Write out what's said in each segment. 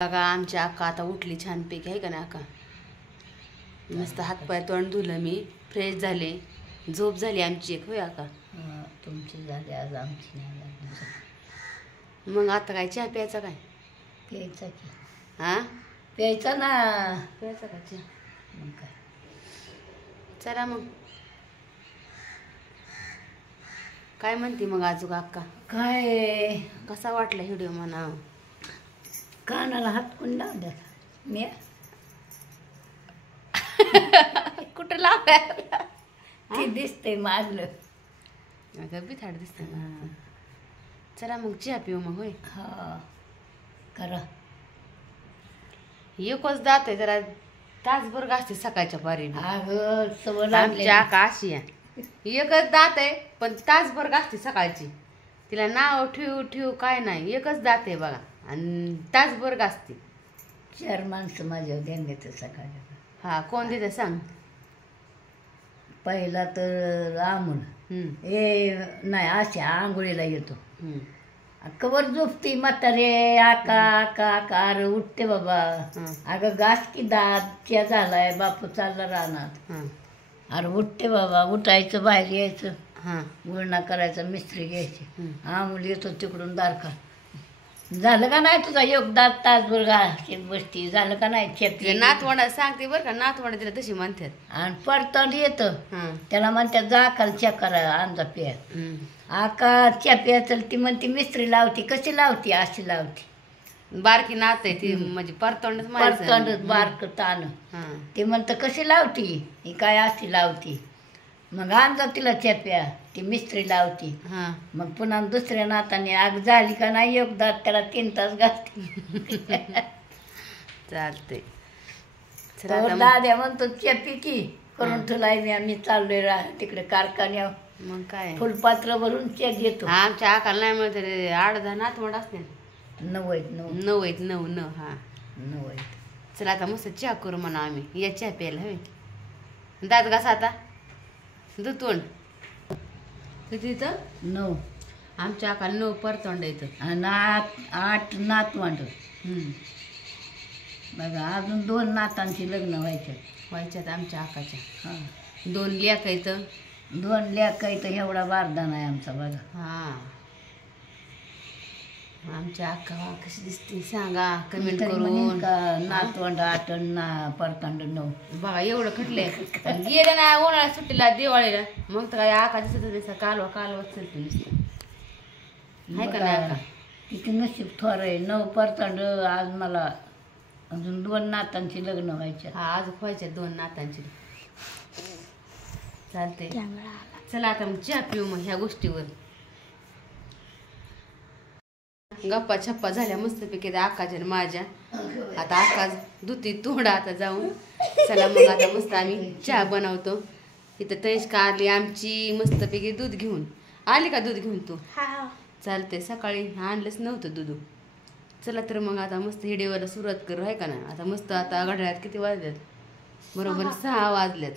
बघा आमची अक्का आता उठली छानपैकी आहे का नाही अक्का. मस्त हातपाय तोंड धुलं मी, फ्रेश झाले, झोप झाली आमची एक. होय अक्का? तुमची झाली, आज आमची नाही झाली. मग आता काय चहा प्यायचा काय? प्यायचा की. हा प्यायचा ना. प्यायचा का चहा? मग काय. चला मग काय म्हणते मग आजू अक्का? काय कसा वाटला व्हिडिओ म्हणा? कानाला हात कोण लावला मी? कुठं लावलाय? ते दिसतंय मारलं. अगं बिथाड दिसतंय. चला मग चहा पिऊ मग. होय हा करा. एकच दात आहे, जरा तासभर घासते सकाळच्या पारी. अगं सवय आमच्या आका अशी आहे, एकच दात आहे पण तासभर घासते सकाळची. तिला नाव ठेवू ठेवू काय नाही, एकच दात आहे बघा आणि तासभर घासते. 4 माणसं माझ्यावर ध्यान देते सकाळी. हा कोण देते सांग? पहिला तर रामून नाही असे आंघोळीला येतो. कवर झोपती म्हातारे. आका आका आका. अरे उठते बाबा. अगं घास की दात, च्या झालाय, बापू चालला रानात. अरे उठते बाबा. उठायचं, बाहेर यायचं, गुळणा करायचा, मिस्त्री घ्यायची. आंघोळी येतो तिकडून दारका. झालं का नाही तुझा योगदान? तासभर घालत बसती. झालं का नाही? चेपली नातवंडा सांगते बरं का, नातवंडा तिला तशी म्हणतात. आणि परतंड येतं त्याला म्हणतात जा काल च्या करा अंजा प्या. आका च्या प्या चल. ती म्हणती मिस्त्री लावती. कशी लावती? अशी लावती. बारकी नात आहे ती, म्हणजे परतोंडच परतंडच बारक तान. ती म्हणतं कशी लावती? ही काय अशी लावती. मग अंजा तिला चेप्या. ती मिस्त्री लावती. मग पुन्हा दुसऱ्या नाताने आग झाली का नाही योगदात, त्याला 3 तास घालते. चालते. दाद्या म्हणतो चेपी की करून तुला मी चाललोय तिकडे कारखान्यावर. मग काय फुलपात्र भरून चेक घेतो. आमच्या आकाला नाही म्हणते 8-10 नातवंड असते. 9 आहेत. 9 आहेत. 9 हा 9 आहेत. चला आता मस्त चहा करू म्हणा आम्ही. या चहा प्यायला. हवे दात घासा आता. दुतोंड किती इथं? 9. आमच्या आकाला 9 परतोंड येतं आणि 8 नातवंड. बघा अजून 2 नातांची लग्न व्हायच्यात आमच्या आकाच्या. 2 लेक आहेत. 2 लेक आहेत. एवढा बारदान आहे आमचा बघा. आमच्या अक्का कशी दिसते सांगा कमेंट करून. नातवंड 8 परतंड 9. बघा एवढं खटले गेले ना उन्हाळ्यात सुट्टीला दिवाळीला. मग तर काय आका दिसत कालवा कालवा चलते नुसतं. आहे का नाही आका? किती नशीब थोर आहे. 9 परतंड. आज मला अजून 2 नातांची लग्न व्हायचे. आज व्हायच्या 2 नातांची. चालते. चला आता मग चहा पिऊ मग ह्या गोष्टीवर. गप्पा छप्पा झाल्या मस्तपैकी आकाच्या माझ्या. आता आका दुधी तोंडा आता जाऊन. चला मग आता मस्त आम्ही चहा बनवतो. इथं तनिष्का आली आमची मस्तपैकी दूध घेऊन. आली का दूध घेऊन तू? चालते. सकाळी आणलंच नव्हतं दूध. चला तर मग आता मस्त हिडेवायला सुरुवात करू. आहे का ना? आता मस्त आता घड्याळात किती वाजल्यात? बरोबर 6 वाजल्यात.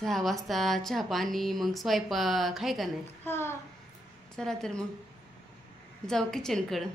6 वाजता चहा पाणी मग स्वयंपाक. आहे का नाही? चला तर मग जाऊ किचनकडं.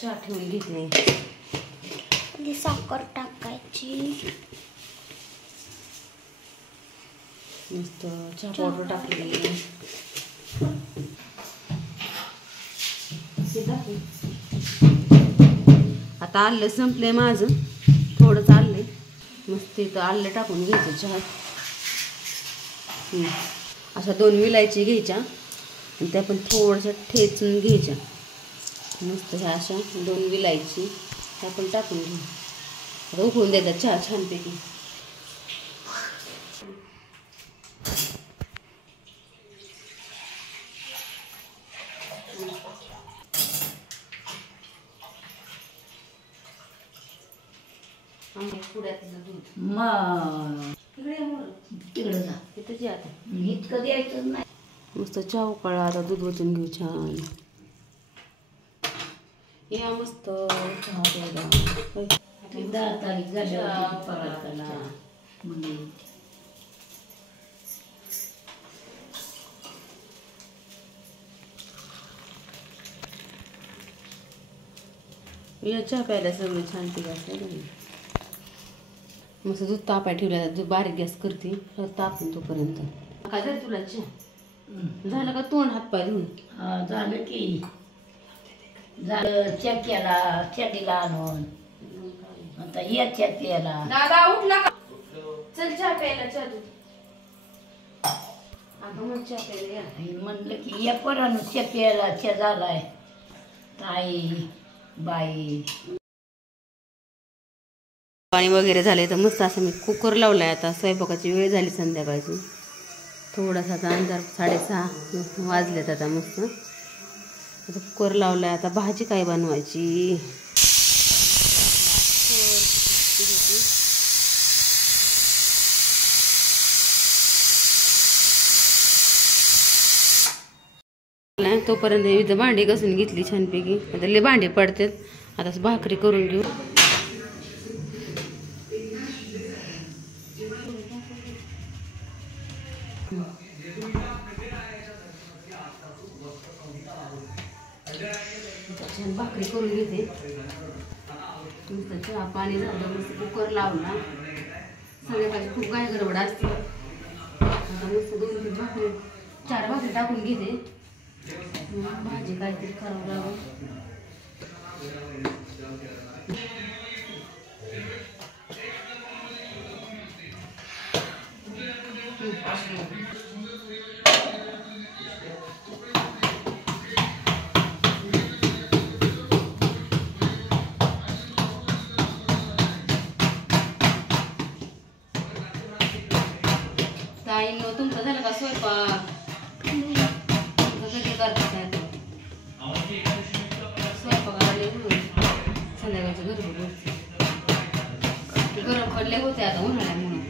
चहा ठेवून घेते. साखर टाकायची. मस्त चहा पावडर टाकली. आता आलं संपलंय माझं. थोडं चाललंय. मस्त इथं आलं टाकून घ्यायचं चहा. अशा 2 विलायची घ्यायच्या आणि त्या पण थोड्याशा ठेचून घ्यायच्या. मस्त ह्या अशा 2 विलायची ह्या पण टाकून घेऊ. आता उकळून द्यायचा चहा छानपैकी. पुढ्यातलं दूध मग द्यायची आता. इतकं द्यायचं नाही. मस्त चहा उकळला, आता दूध वचून घेऊ छान. या मस्त चहा द्यायला. 10 तारीख झाल्यावर पराताला म्हणजे या चहा प्यायला सगळं छान पिक असं. मस्त दूध तापाय ठेवल्या, दूध बारीक गॅस करते तापून तोपर्यंत. काय झालं तुला चहा झालं का? तोंड हात पाय धुवून झालं की झालं. चेक केला, चेटीला आणून आता ये चेक केला. दादा उठला का? चल चहा प्यायला. चहा दूध आता मग चहा प्यायला या. म्हणलं की या पोरानं चेक केला, चे झालाय. ताई बाई पाणी वगैरे झाले तर मस्त असं मी कुकर लावलाय. आता स्वयंपाकाची वेळ झाली संध्याकाळची. थोडासा आता अंधार 6:30 वाजलेत. आता मस्त आता कुकर लावलाय. आता भाजी काय बनवायची? तोपर्यंत इथं भांडी घासून घेतली छानपैकी. आता लय भांडी पडतात. आता भाकरी करून घेऊ. छान भाकरी करून घेते. मस्त चहा पाणी झालं. मस्त कुकर लावला. संध्याकाळची खूप काय गडबड असते. आता मस्त 2-3 भाकरी 4 भाकरी टाकून घेते. भाजी काहीतरी करावं लागेल. ताईंनो तुमचं झालं का स्वयंपाक? कधी करता काय स्वयंपाकाला लय संध्याकाळचं गरम पडले होते आता उन्हाळ्यामुळे.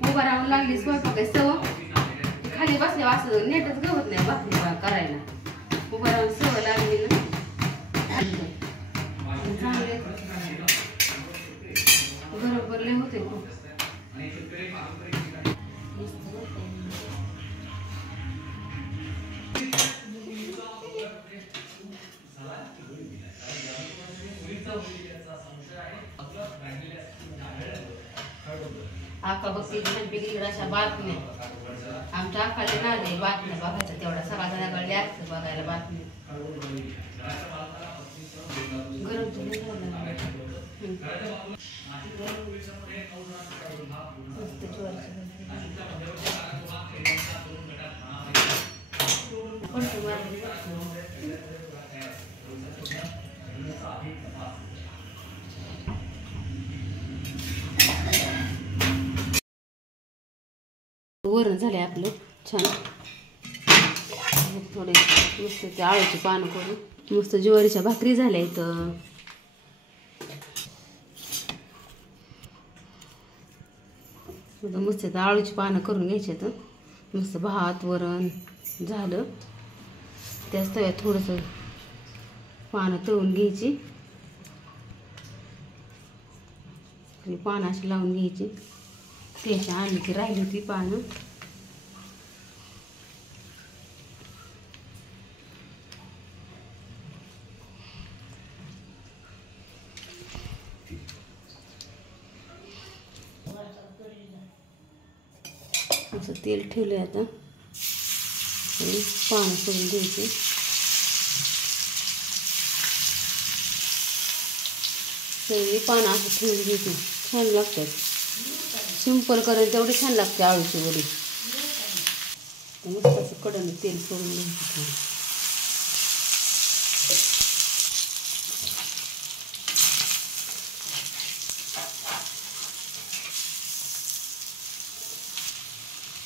उभं राहून लागली स्वयंपाक सव. खाली बसल्या असं नेटच गवत नाही भाकरी करायला. उभं राहून सवय लागली ना. चांगले बरोबर लय होते खूप. आका बघते छानपैकी अशा बातम्या. आमच्या आकाला ना दे बातम्या बघायचं तेवढा. सकाळ संध्याकाळी असतं बघायला बातम्या. गरम तुम्ही वरण झालंय आपलं छान. थोडे मस्त ते आळूची पानं करून मस्त ज्वारीच्या भाकरी झाल्या इथं. मस्त आळूची पानं करून घ्यायचे तर मस्त भात वरण झालं. त्याच तव्यात थोडंसं पानं तळून घ्यायची. पानं अशी लावून घ्यायची. त्याच्या आणखी राहिली होती पानं. असं तेल ठेवलं आता आणि पानं सोडून द्यायचे. सगळी पानं असं ठेवून घ्यायची. छान लागतात. सिंपल करेल तेवढी छान लागते आळूची वडी. मस्त असं कढईने तेल सोडून घ्यायचं.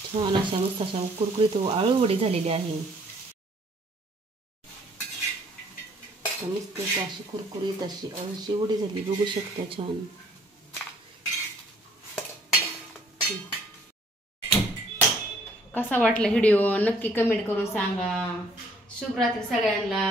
छान अशा मस्त अशा कुरकुरीत आळू वडी झालेली आहे. मस्त अशी कुरकुरीत अशी आळूची वडी झाली. बघू शकता छान. कसा वाटला व्हिडिओ नक्की कमेंट करून सांगा. शुभ रात्री सगळ्यांना.